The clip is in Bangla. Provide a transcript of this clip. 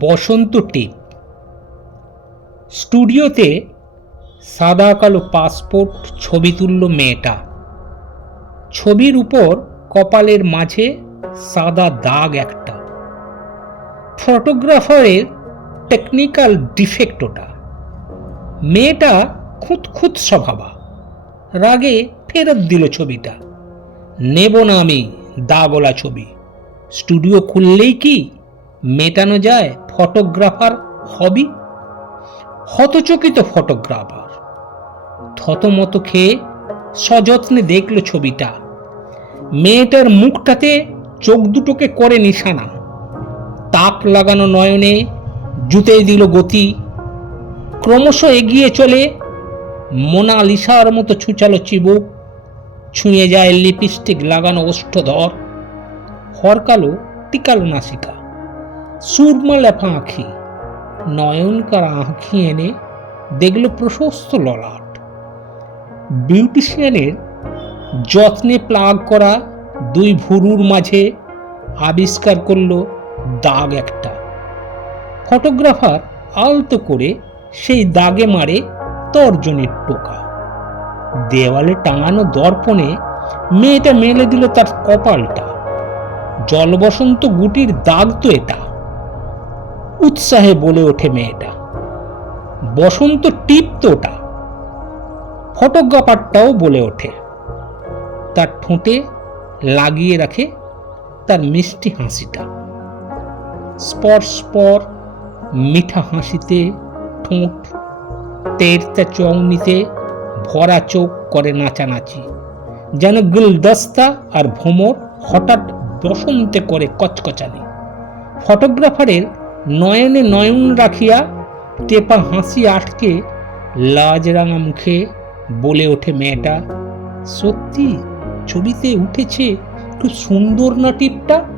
বসন্ত টিপ স্টুডিওতে সাদা কালো পাসপোর্ট, ছবি তুলল মেয়েটা। ছবির উপর কপালের মাঝে সাদা দাগ একটা। ফটোগ্রাফারের টেকনিক্যাল ডিফেক্ট ওটা। মেয়েটা খুঁত খুঁত স্বভাবা। রাগে ফেরত দিল ছবিটা। নেব না আমি দাগলা ছবি। স্টুডিও খুললেই কি মেটানো যায় ফটোগ্রাফার হবি? হতচকিত ফটোগ্রাফার। থতমত খেয়ে সযত্নে দেখল ছবিটা। মেয়েটার মুখটাতে চোখ দুটোকে করে নিশানা। তাক লাগানো নয়নে জুতে দিল গতি। ক্রমশ এগিয়ে চলে মোনালিসার মতো ছুচালো চিবুক। ছুঁয়ে যায় লিপস্টিক লাগানো ওষ্ঠধর। হরকালো টিকালো নাসিকা। সুরমা লেফা আঁখি, নয়নকার আঁখি এনে দেখল প্রশস্ত ললাট। বিউটিশিয়ানের যত্নে প্লাগ করা দুই ভুরুর মাঝে আবিষ্কার করল দাগ একটা। ফটোগ্রাফার আলতো করে সেই দাগে মারে তর্জনের টোকা। দেওয়ালে টাঙানো দর্পণে মেয়েটা মেলে দিল তার কপালটা। জলবসন্ত গুটির দাগ তো এটা। উৎসাহে বলে ওঠে মেয়েটা। বসন্ত টিপ তো ওটা। ফটোগ্রাফারটাও বলে ওঠে। তার ঠোঁটে লাগিয়ে রাখে তার মিষ্টি হাসিটা। স্পর স্পর মিঠা হাসিতে ঠোঁট তেরতা চৌনিতে ভরা চোখ করে নাচানাচি। যেন গুলদস্তা আর ভ্রমর হঠাৎ বসন্তে করে কচকচানি। ফটোগ্রাফারের নয়নে নয়ন রাখিয়া টেপা হাসি আটকে লাজ রাঙা মুখে বলে ওঠে মেয়েটা, সত্যি ছবিতে উঠেছে খুব সুন্দর না টিপটা?